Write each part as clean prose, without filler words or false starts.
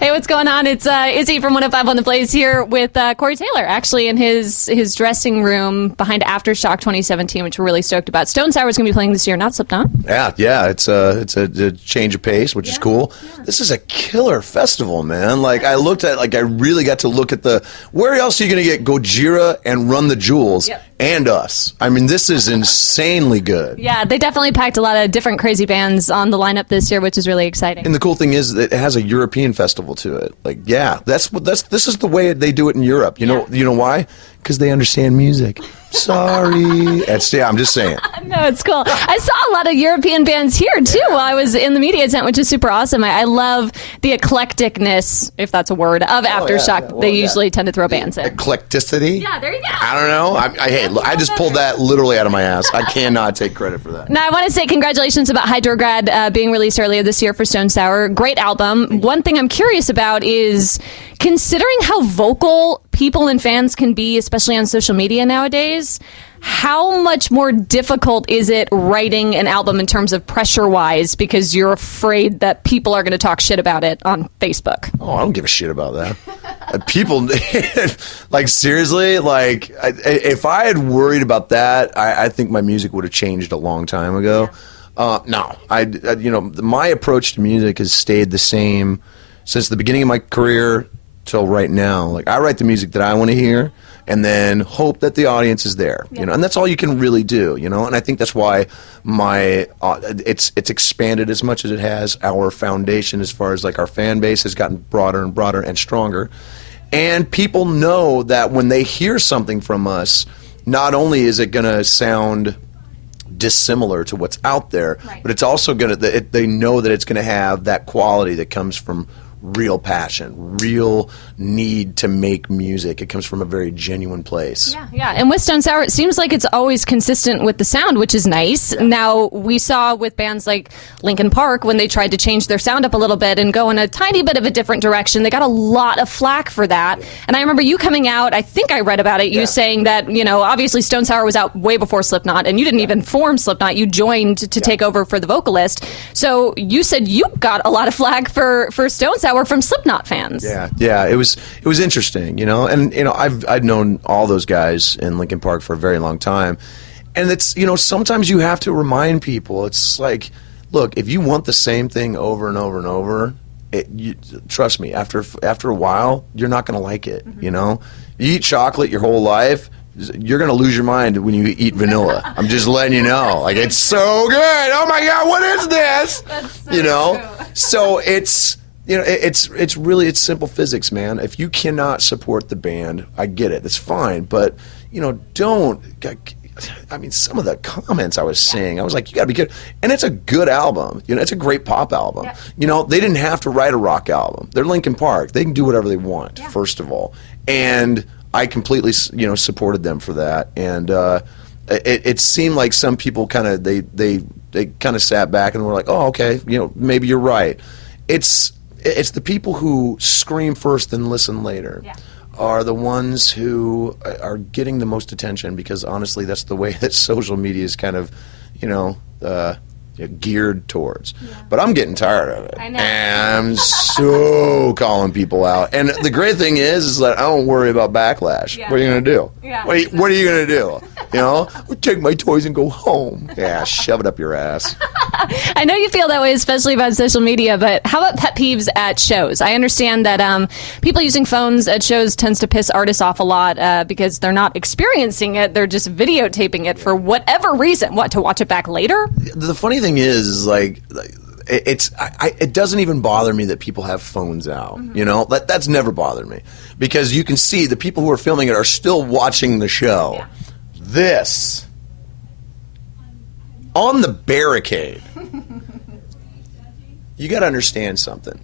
Hey, what's going on? It's Izzy from 105 on the Blaze here with Corey Taylor, actually in his dressing room behind Aftershock 2017, which we're really stoked about. Stone Sour is going to be playing this year, not Slipknot. Yeah, it's a change of pace, which is cool. Yeah. This is a killer festival, man. Like I really got to look at where else are you going to get Gojira and Run the Jewels and us? I mean, this is insanely good. Yeah, they definitely packed a lot of different crazy bands on the lineup this year, which is really exciting. And the cool thing is that it has a European festival to it. Like, yeah, this is the way they do it in Europe. You know why? Because they understand music. Sorry. I'm just saying. No, it's cool. I saw a lot of European bands here, too, while I was in the media tent, which is super awesome. I love the eclecticness, if that's a word, of Aftershock. They usually tend to throw bands in. Eclecticity? Yeah, there you go. I don't know. I just pulled that literally out of my ass. I cannot take credit for that. Now, I want to say congratulations about Hydrograd being released earlier this year for Stone Sour. Great album. One thing I'm curious about is, considering how vocal people and fans can be, especially on social media nowadays, how much more difficult is it writing an album in terms of pressure-wise because you're afraid that people are going to talk shit about it on Facebook? Oh, I don't give a shit about that. People, like, seriously, like, if I had worried about that, I think my music would have changed a long time ago. No, my approach to music has stayed the same since the beginning of my career till right now. Like, I write the music that I want to hear, and then hope that the audience is there, and that's all you can really do, and I think that's why it's expanded as much as it has. Our foundation, as far as like our fan base, has gotten broader and broader and stronger, and people know that when they hear something from us, not only is it going to sound dissimilar to what's out there, but it's also going to, they know that it's going to have that quality that comes from real passion, real need to make music. It comes from a very genuine place. Yeah. And with Stone Sour, it seems like it's always consistent with the sound, which is nice. Yeah. Now, we saw with bands like Linkin Park, when they tried to change their sound up a little bit and go in a tiny bit of a different direction, they got a lot of flack for that. Yeah. And I remember you coming out, I think I read about it, you saying that, obviously Stone Sour was out way before Slipknot, and you didn't even form Slipknot. You joined to take over for the vocalist. So you said you got a lot of flack for Stone Sour from Slipknot fans. Yeah, it was interesting, and I'd known all those guys in Linkin Park for a very long time, and it's sometimes you have to remind people. It's like, look, if you want the same thing over and over and over, trust me, after a while, you're not going to like it. You eat chocolate your whole life, you're going to lose your mind when you eat vanilla. I'm just letting you know. Like, it's so good. Oh my God, what is this? That's so true. So it's it's simple physics, man. If you cannot support the band, I get it. That's fine. But, don't. I mean, some of the comments I was seeing, I was like, you got to be kidding. And it's a good album. It's a great pop album. Yeah. They didn't have to write a rock album. They're Linkin Park. They can do whatever they want, first of all. And I completely, supported them for that. And it seemed like some people kind of, they kind of sat back and were like, oh, okay, maybe you're right. It's the people who scream first and listen later are the ones who are getting the most attention, because honestly, that's the way that social media is kind of, geared towards. Yeah. But I'm getting tired of it. I know. And I'm so calling people out. And the great thing is that I don't worry about backlash. Yeah. What are you going to do? Yeah. What are you going to do? Take my toys and go home. Yeah, shove it up your ass. I know you feel that way, especially about social media, but how about pet peeves at shows? I understand that people using phones at shows tends to piss artists off a lot because they're not experiencing it. They're just videotaping it for whatever reason. What, to watch it back later? The funny thing is like it doesn't even bother me that people have phones out. That's never bothered me, because you can see the people who are filming it are still watching the show. Yeah. This on the barricade. You got to understand something.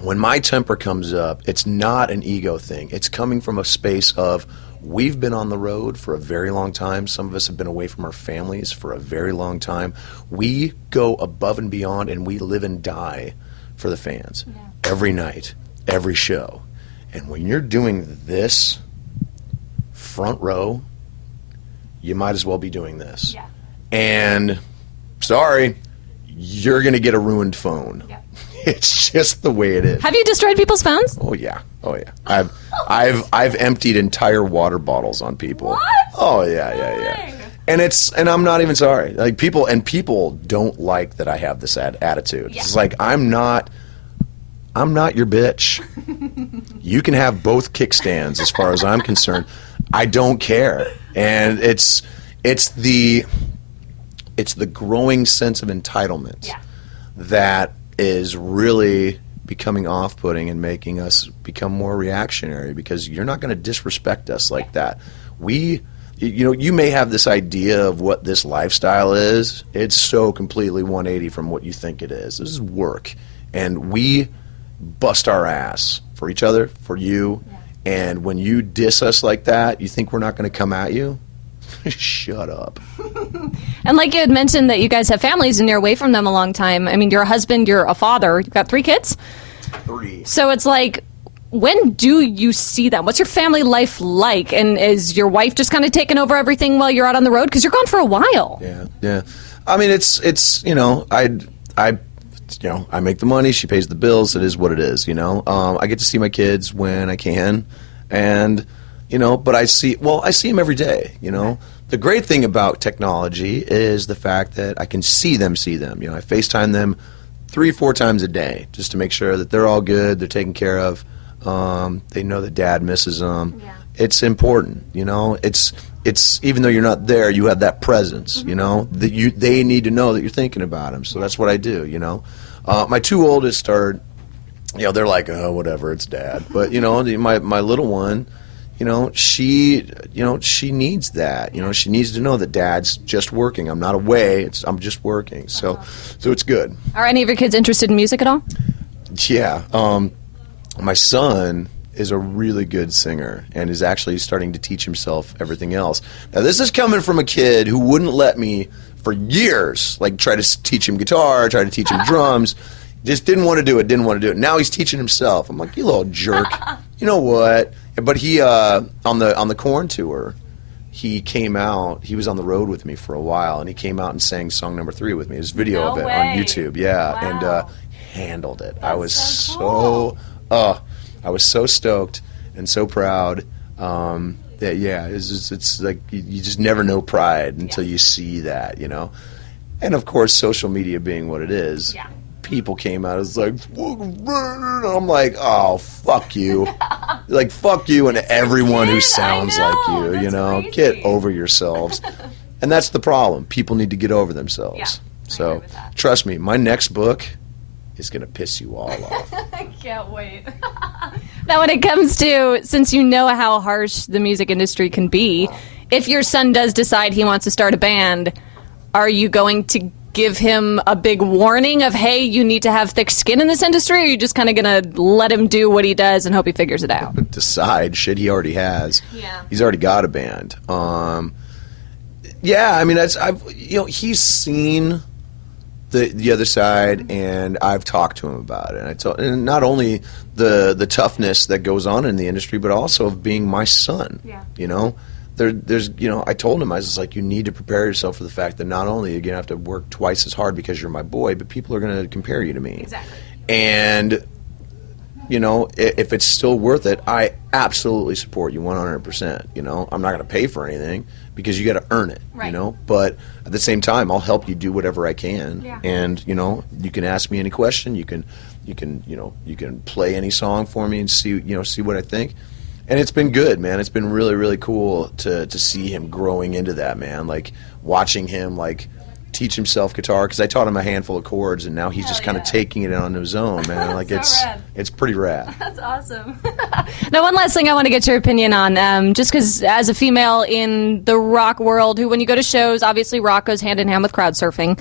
When my temper comes up, it's not an ego thing. It's coming from a space of, we've been on the road for a very long time. Some of us have been away from our families for a very long time. We go above and beyond, and we live and die for the fans. Every night, every show. And when you're doing this front row, you might as well be doing this. And sorry, you're going to get a ruined phone. It's just the way it is. Have you destroyed people's phones? Oh yeah. I've emptied entire water bottles on people. What? Oh yeah. And I'm not even sorry. Like people don't like that I have this attitude. Yeah. It's like I'm not your bitch. You can have both kickstands as far as I'm concerned. I don't care. And it's the growing sense of entitlement that is really becoming off-putting and making us become more reactionary, because you're not going to disrespect us like that. You may have this idea of what this lifestyle is. It's so completely 180 from what you think it is. This is work. And we bust our ass for each other, for you. And when you diss us like that, you think we're not going to come at you? Shut up. And like you had mentioned that you guys have families and you're away from them a long time. I mean, you're a husband, you're a father, you've got 3 kids. 3. So it's like, when do you see them? What's your family life like? And is your wife just kind of taking over everything while you're out on the road? Because you're gone for a while. Yeah. I mean, it's I make the money, she pays the bills. It is what it is, I get to see my kids when I can, and but I see them every day. The great thing about technology is the fact that I can see them. I FaceTime them 3-4 times a day just to make sure that they're all good, they're taken care of. They know that Dad misses them. Yeah. It's important, It's even though you're not there, you have that presence, that they need to know that you're thinking about them. So that's what I do, My 2 oldest are, they're like, oh, whatever, it's Dad. But my little one, she needs that. She needs to know that Dad's just working. I'm not away. I'm just working. So it's good. Are any of your kids interested in music at all? Yeah. My son is a really good singer and is actually starting to teach himself everything else. Now, this is coming from a kid who wouldn't let me for years, try to teach him guitar, try to teach him drums. Just didn't want to do it. Now he's teaching himself. I'm like, you little jerk. You know what? But he, on the Korn tour, he came out. He was on the road with me for a while, and he came out and sang song number 3 with me. There's video of it on YouTube. Yeah, wow. And handled it. That's I was so I was so stoked and so proud. That it's like you just never know pride until you see that, And of course, social media being what it is. Yeah. People came out as like, I'm like, oh, fuck you. Fuck you and everyone who sounds like you, Crazy. Get over yourselves. And that's the problem. People need to get over themselves. Yeah, so trust me, my next book is going to piss you all off. I can't wait. Now, when it comes to, since you know how harsh the music industry can be, if your son does decide he wants to start a band, are you going to give him a big warning of, hey, you need to have thick skin in this industry, or are you just kind of going to let him do what he does and hope he figures it out? Decide. Shit, he already has. Yeah. He's already got a band. Yeah, I mean, he's seen the other side, and I've talked to him about it. And not only the toughness that goes on in the industry, but also of being my son. Yeah. There's I told him, I was like, you need to prepare yourself for the fact that not only are you gonna have to work twice as hard because you're my boy, but people are gonna compare you to me. Exactly. And if it's still worth it, I absolutely support you 100%. I'm not gonna pay for anything because you got to earn it. Right. But at the same time, I'll help you do whatever I can. Yeah. And you can ask me any question. You can play any song for me and see what I think. And it's been good, man. It's been really, really cool to see him growing into that, man. Watching him teach himself guitar, because I taught him a handful of chords, and now he's just kind of taking it on his own, man. It's pretty rad. That's awesome. Now, one last thing I want to get your opinion on, just because as a female in the rock world, who when you go to shows, obviously rock goes hand in hand with crowd surfing.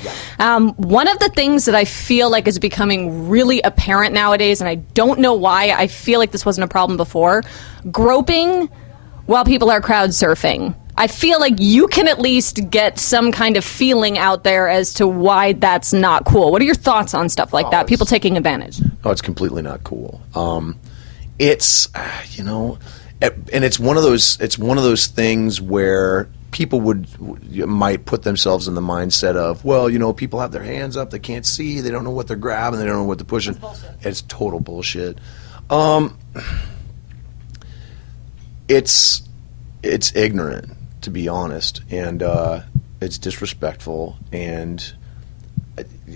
One of the things that I feel like is becoming really apparent nowadays, and I don't know why, I feel like this wasn't a problem before, groping while people are crowd surfing. I feel like you can at least get some kind of feeling out there as to why that's not cool. What are your thoughts on stuff like that? People taking advantage? Oh, it's completely not cool. It's, and it's one of those things where people might put themselves in the mindset of, well, you know, people have their hands up, they can't see, they don't know what they're grabbing, they don't know what they're pushing. It's total bullshit. It's ignorant, to be honest, and it's disrespectful. And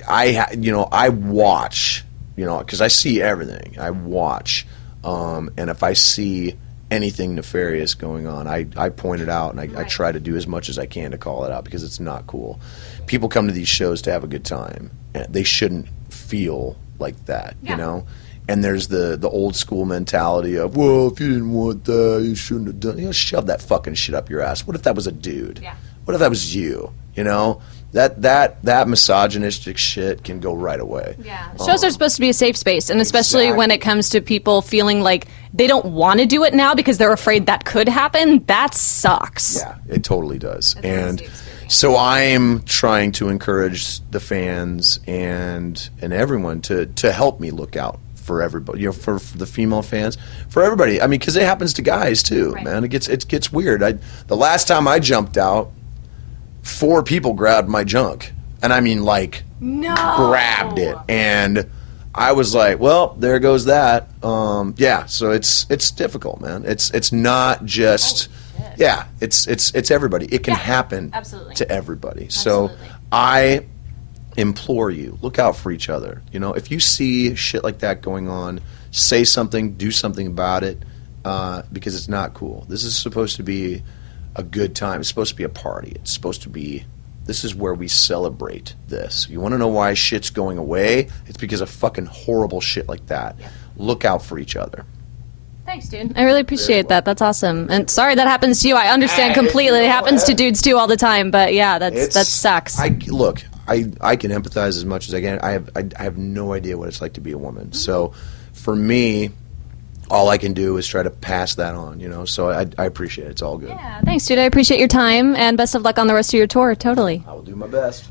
I watch, you know, because I see everything. I watch, and if I see anything nefarious going on, I point it out, and I try to do as much as I can to call it out, because it's not cool. People come to these shows to have a good time, and they shouldn't feel like that, you know? And there's the old school mentality of, well, if you didn't want that, you shouldn't have done it. You know, shove that fucking shit up your ass. What if that was a dude? Yeah. What if that was you? You know? That misogynistic shit can go right away. Yeah. Shows are supposed to be a safe space, and especially when it comes to people feeling like they don't want to do it now because they're afraid that could happen, that sucks. Yeah, it totally does. And so I'm trying to encourage the fans and everyone to help me look out for everybody, you know, for the female fans, for everybody. I mean, because it happens to guys too, man. It gets weird. The last time I jumped out, 4 people grabbed my junk, and I mean, like, grabbed it, and I was like, well, there goes that. Yeah, so it's difficult, man. It's not just, it's everybody. It can happen to everybody. So I implore you, look out for each other. You know, if you see shit like that going on, say something, do something about it, because it's not cool. This is supposed to be a good time. It's supposed to be a party. It's supposed to be, this is where we celebrate this. You want to know why shit's going away? It's because of fucking horrible shit like that. Yeah. Look out for each other. Thanks, dude. I really appreciate that. That's awesome. And sorry that happens to you. I understand completely. It happens to dudes too all the time. But yeah, that sucks. I can empathize as much as I can. I have no idea what it's like to be a woman. Mm-hmm. So for me, all I can do is try to pass that on, you know, so I appreciate it. It's all good. Yeah, thanks, dude. I appreciate your time, and best of luck on the rest of your tour. Totally. I will do my best.